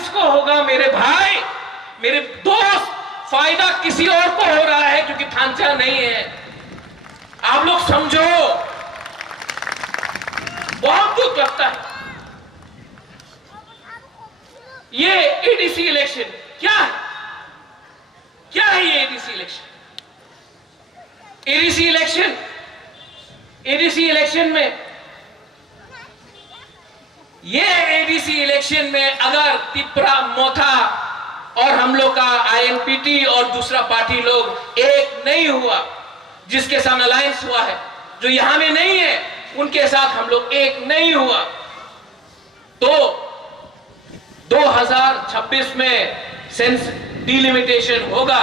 किसको होगा मेरे भाई, मेरे दोस्त? फायदा किसी और को हो रहा है क्योंकि ढांचा नहीं है। आप लोग समझो, बहुत दुख लगता है। ये एडीसी इलेक्शन क्या है? क्या है ये एडीसी इलेक्शन? एडीसी इलेक्शन में, ये एडीसी इलेक्शन में अगर तिपरा, मोथा और हम लोग का आईएनपीटी और दूसरा पार्टी लोग एक नहीं हुआ, जिसके साथ अलायंस हुआ है, जो यहां में नहीं है उनके साथ हम लोग एक नहीं हुआ, तो 2026 में सेंस डिलिमिटेशन होगा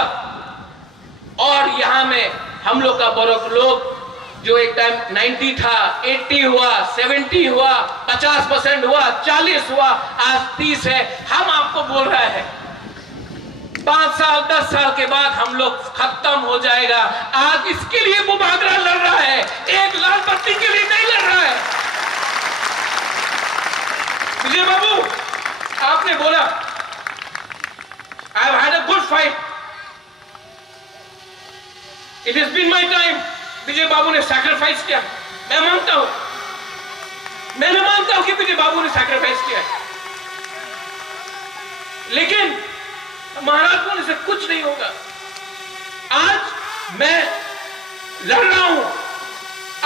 और यहां में हम लोग का बड़ों लोग जो एक टाइम 90 था, 80 हुआ, 70 हुआ, 50% हुआ, 40 हुआ, आज 30 है। हम आपको बोल रहे हैं 5 साल 10 साल के बाद हम लोग खत्म हो जाएगा। आज इसके लिए मुबादला लड़ रहा है, एक लाल बत्ती के लिए नहीं लड़ रहा है। विजय बाबू, आपने बोला I have had a good fight, it has been my time. Vijay Babu ने सैक्रिफाइस किया, मैं मानता हूं, मैंने मानता हूं कि विजय बाबू ने सैक्रिफाइस किया, लेकिन महाराज बोलने से कुछ नहीं होगा। आज मैं लड़ रहा हूं,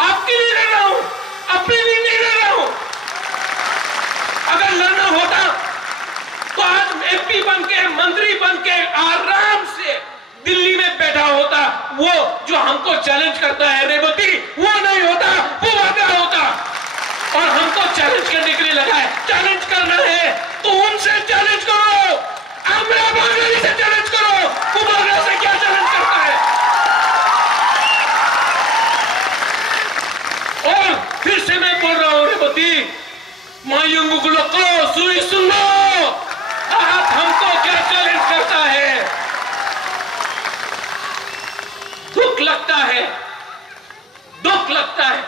आपके लिए लड़ रहा हूं, अपने लिए नहीं लड़ रहा हूं। अगर लड़ना होता तो आज एमपी बनके, मंत्री बनके आराम से दिल्ली में बैठा होता। वो जो हमको चैलेंज करता है रेवती, वो नहीं होता, वो वादा होता। और हमको चैलेंज करने के लिए लगा है, चैलेंज करना है तो उनसे चैलेंज करो, अमरा बागरी से चैलेंज करो। कुमार से क्या चैलेंज करता है? और फिर से मैं बोल रहा हूं रेवती, मायूंगुलो को सुई सुनो, आप हमको क्या चैलेंज करता है? दुख लगता है, दुख लगता है।